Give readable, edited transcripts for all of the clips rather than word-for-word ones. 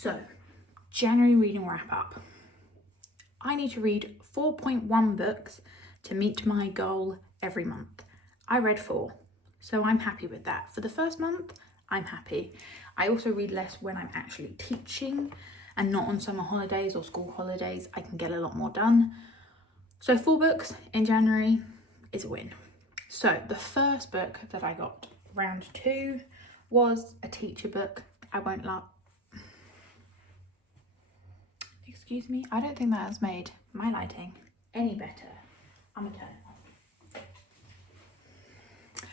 So, January reading wrap up. I need to read 4.1 books to meet my goal every month. I read 4, so I'm happy with that. For the first month, I'm happy. I also read less when I'm actually teaching and not on summer holidays or school holidays. I can get a lot more done. So 4 books in January is a win. So the first book that I got, round 2, was a teacher book. I won't lie. Excuse me, I don't think that has made my lighting any better. I'm gonna turn it on.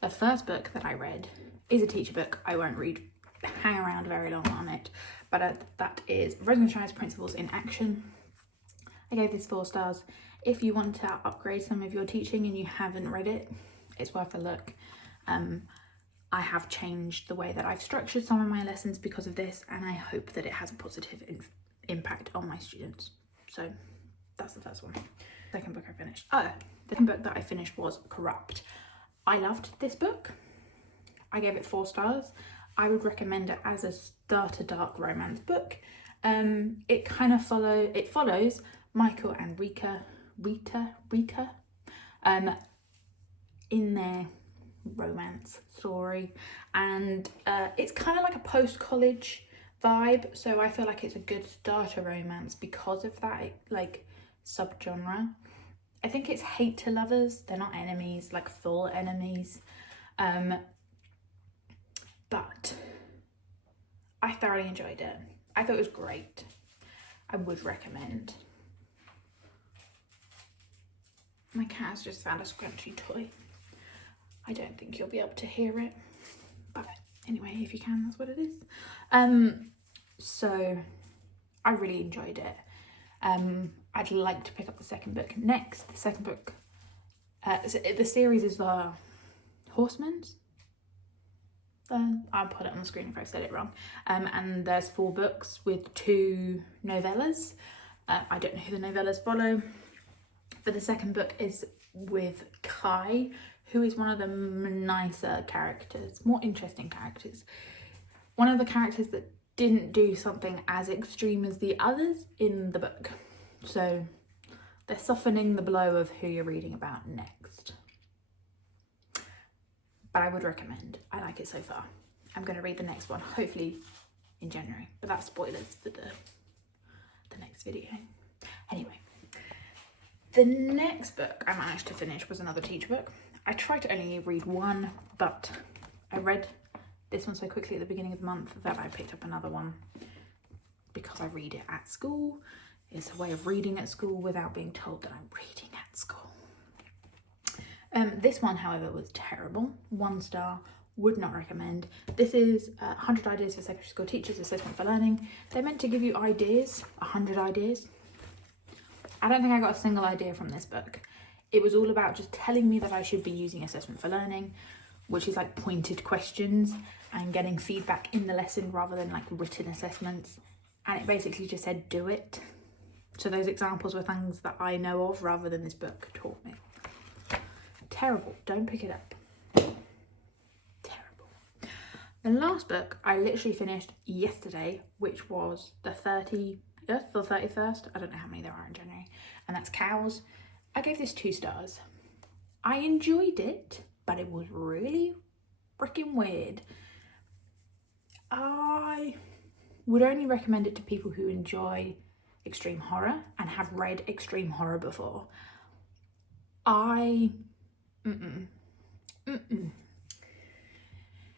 The first book that I read is a teacher book. I won't hang around very long on it, but that is Rosamund Shire's Principles in Action. I gave this 4 stars. If you want to upgrade some of your teaching and you haven't read it, it's worth a look. I have changed the way that I've structured some of my lessons because of this, and I hope that it has a positive impact on my students. So that's the first one. Second book I finished. The second book that I finished was Corrupt. I loved this book. I gave it 4 stars. I would recommend it as a starter dark romance book. It follows Michael and Rika in their romance story, and it's kind of like a post-college vibe, so I feel like it's a good starter romance because of that like subgenre. I think it's hate to lovers. They're not enemies, like full enemies, but I thoroughly enjoyed it. I thought it was great. I would recommend. My cat has just found a scrunchy toy. I don't think you'll be able to hear it, but anyway, if you can, that's what it is. So I really enjoyed it. I'd like to pick up the second book next. The second book, the series is The Horsemans. I'll put it on the screen if I said it wrong. And there's 4 books with 2 novellas. I don't know who the novellas follow, but the second book is with Kai, who is one of the nicer characters, more interesting characters. One of the characters that didn't do something as extreme as the others in the book. So they're softening the blow of who you're reading about next. But I would recommend. I like it so far. I'm going to read the next one, hopefully in January. But that's spoilers for the next video. Anyway, the next book I managed to finish was another teacher book. I tried to only read one, but I read this one so quickly at the beginning of the month that I picked up another one because I read it at school. It's a way of reading at school without being told that I'm reading at school. This one, however, was terrible. 1 star, would not recommend. This is 100 Ideas for Secondary School Teachers, Assessment for Learning. They're meant to give you ideas, 100 ideas. I don't think I got a single idea from this book. It was all about just telling me that I should be using Assessment for Learning, which is like pointed questions and getting feedback in the lesson rather than like written assessments. And it basically just said, do it. So those examples were things that I know of rather than this book taught me. Terrible. Don't pick it up. Terrible. The last book I literally finished yesterday, which was the 30th or 31st. I don't know how many there are in January. And that's Cows. I gave this 2 stars. I enjoyed it, but it was really freaking weird. I would only recommend it to people who enjoy extreme horror and have read extreme horror before.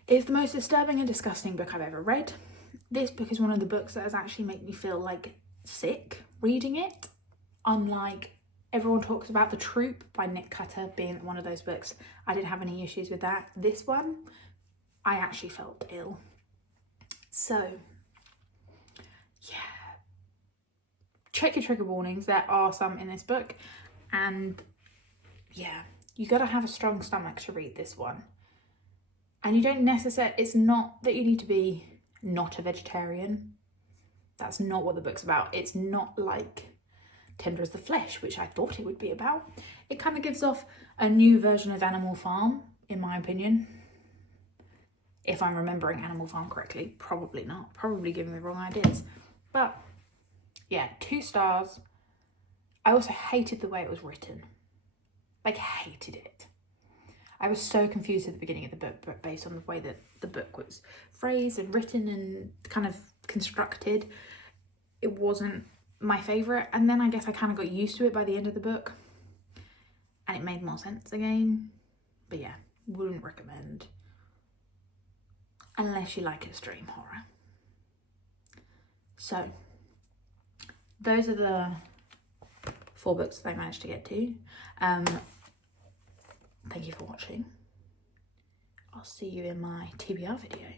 It's the most disturbing and disgusting book I've ever read. This book is one of the books that has actually made me feel like sick reading it. Unlike everyone talks about The Troop by Nick Cutter being one of those books. I didn't have any issues with that. This one, I actually felt ill. So, yeah. Check your trigger warnings. There are some in this book. And yeah, you got to have a strong stomach to read this one. And you don't necessarily, it's not that you need to be not a vegetarian. That's not what the book's about. It's not like Tender as the Flesh, which I thought it would be about. It kind of gives off a new version of Animal Farm, in my opinion. if I'm remembering Animal Farm correctly. Probably not. Probably giving me wrong ideas. But yeah, 2 stars. I also hated the way it was written. Like, hated it. I was so confused at the beginning of the book, but based on the way that the book was phrased and written and kind of constructed, it wasn't my favourite. And then I guess I kind of got used to it by the end of the book, and it made more sense again. But yeah, wouldn't recommend unless you like extreme horror. So those are the 4 books that I managed to get to. Thank you for watching. I'll see you in my TBR video.